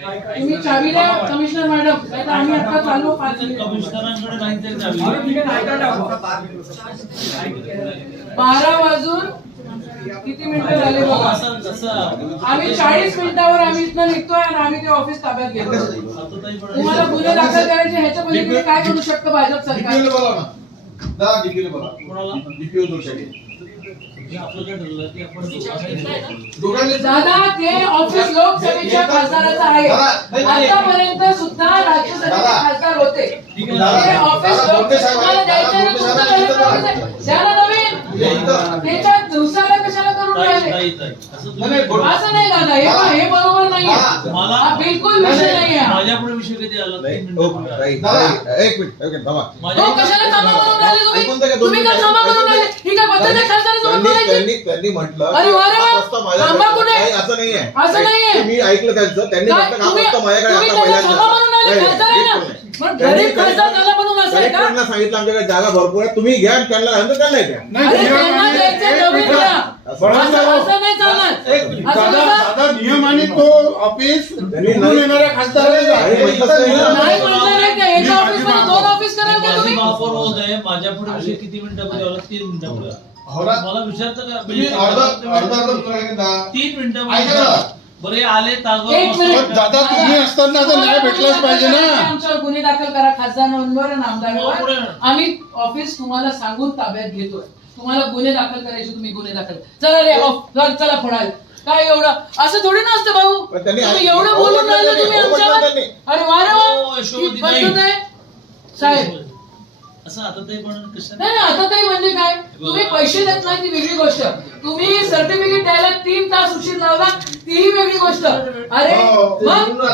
तुम्ही चावीला commissioner madam नाही तर आम्ही आता चालू पाच मिनिट. कमिशनरांकडे नाही चावी. बारा वाजून किती मिनिटं झाले बघा? असं आम्ही चाळीस मिनिटावर आम्ही इथनं निघतोय आणि आम्ही ते ऑफिस ताब्यात घेतो तुम्हाला गुन्हे दाखल करायचे ह्याच्या पलीकडे काय करू शकतं भाजप सरकार? डीपीओ दादा ते ऑफिस लोकसभेच्या खासदाराचं आहे. आतापर्यंत सुद्धा राज्यसभेचे दादा. खासदार होते. ते? ऑफिस. द्यायचं ना, तुमचं नवीन. हे त्याच्यात दिवसाला कशाला करून राहिले. असं नाही, नाही, नाही दादा. हे. हे बरोबर नाहीये. दादा. मला हा बिलकुल विषय नाही आहे माझ्यापुढे विषय कधी आला तीन मिनिटं. राईट, दादा. राईट. एक मिनिट एक मिनिट थांबा माझ्या- कशाला थांबा म्हणून राहिले तुम्ही ऐकून तर घ्या, दोन तुम्ही का मिनिटं. थांबा म्हणून ऐकून राहिले घ्या. ठीक आहे बद्दलच्या खासदारासोबत त्यांनी बोलायची त्यांनी त्यांनी म्हटलं अरे वा रे वा. प्रस्ताव माझ्याकडे थांबा कुठे? नाही, असं नाहीये असं नाहीये. ते मी ऐकलं त्यांचं त्यांनी काय? म्हटलं हा तुम्ही प्रस्ताव माझ्याकडे तुम्ही आता त्याला थांबा म्हणून आले नाही, खासदार आहे ना बिलकुल नाही. मग त्यांनी गरीब खासदार झाला म्हणून असं आहे का कलेक्टरना सांगितलं आमच्याकडे जागा भरपूर आहे तुम्ही घ्या आणि त्यांना नंतर त्यांना द्या अरे त्यांना द्यायचं नवीन द्या. बरोबर. असं असं नाही चालणार एक मिनिट. असं दादा नका. तो ऑफिस निवडून नाही- येणाऱ्या खासदाराला आणि जा. म्हटलंच नाही ना. नाही म्हटलं नाही का एका ऑफिसमध्ये दोन ऑफिस कराल का माझी तुम्ही महापौर महोदय माझ्यापुढे विषय किती मिनिटामध्ये आला तीन मिनिटामध्ये हो. मला विचारतं का तुम्ही अर्धा अर्धा अर्धा उत्तर आहे ना. तीन ऐका मिनिटामध्ये ना. बरं आले तागो एक मिनिट. पण दादा, तुम्ही असताना तर न्याय भेटलाच पाहिजे ना. आमच्यावर गुन्हे दाखल करा खासदारांवर आणि हो, पुढे. आम्ही ऑफिस तुम्हाला सांगून ताब्यात घेतोय तुम्हाला गुन्हे दाखल करायचे तुम्ही गुन्हे दाखल. चला रे ऑफ चल, चला फोडाल. काय एवढं? असं थोडी नसतं भाऊ. पण त्यांनी तुम्ही एवढं हो बोलून राहिले तुम्ही हो म्हटलं आमच्यावर त्यांनी. अरे वा रे हो, वा. यशोमती ही ताई. पद्धत आहे. साहेब. असं आता ते पण कशा नाही नाही आता काही म्हणजे काय? तुम्ही पैसे देत नाही ती वेगळी गोष्ट. तुम्ही सर्टिफिकेट द्यायला तीन तास उशीर लावला तीही वेगळी गोष्ट. अरे हो, मग?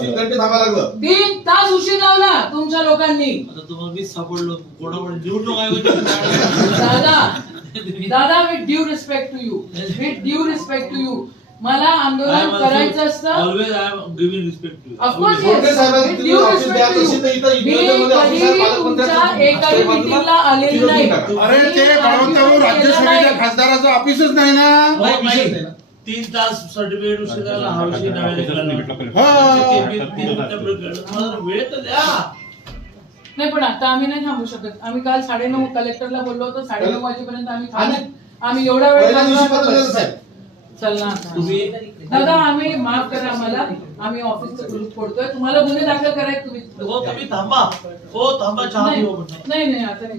तीन घंटे थांबायला लागलं. तीन तास उशीर लावला तुमच्या लोकांनी. आता तुम्हाला मीच सापडलो कोणाकडे निवडणूक आयोगाची दादा with due respect to you with due respect to you मला आंदोलन करायचं असतं always I am respect to of course मी तुमच्या एकाही मीटिंगला आलेली नाही अरे ते बळवंतराव राज्यसभेच्या खासदाराचं ऑफिसच नाही ना तीन तास सर्टिफिकेट उशीर झाला हा विषय नव्याने केला हा. मला वेळ तर द्या नाही पण आता आम्ही नाही थांबू शकत. आम्ही काल साडेनऊ कलेक्टरला बोललो होतो साडेनऊ वाजेपर्यंत आम्ही थांबू. आम्ही एवढा वेळ पहिल्या दिवशी थांबणार पत्र दिलं नाही. साहेब. चल ना. तुम्ही दादा आम्ही माफ करा आम्हाला. आम्ही ऑफिसचं ग्रुप फोडतोय. तुम्हाला गुन्हे दाखल करायचे तुम्ही. हो तुम्ही थांबा. हो थांबा चहा नाही पिऊ म्हटलं नाही नाही, आता नाही.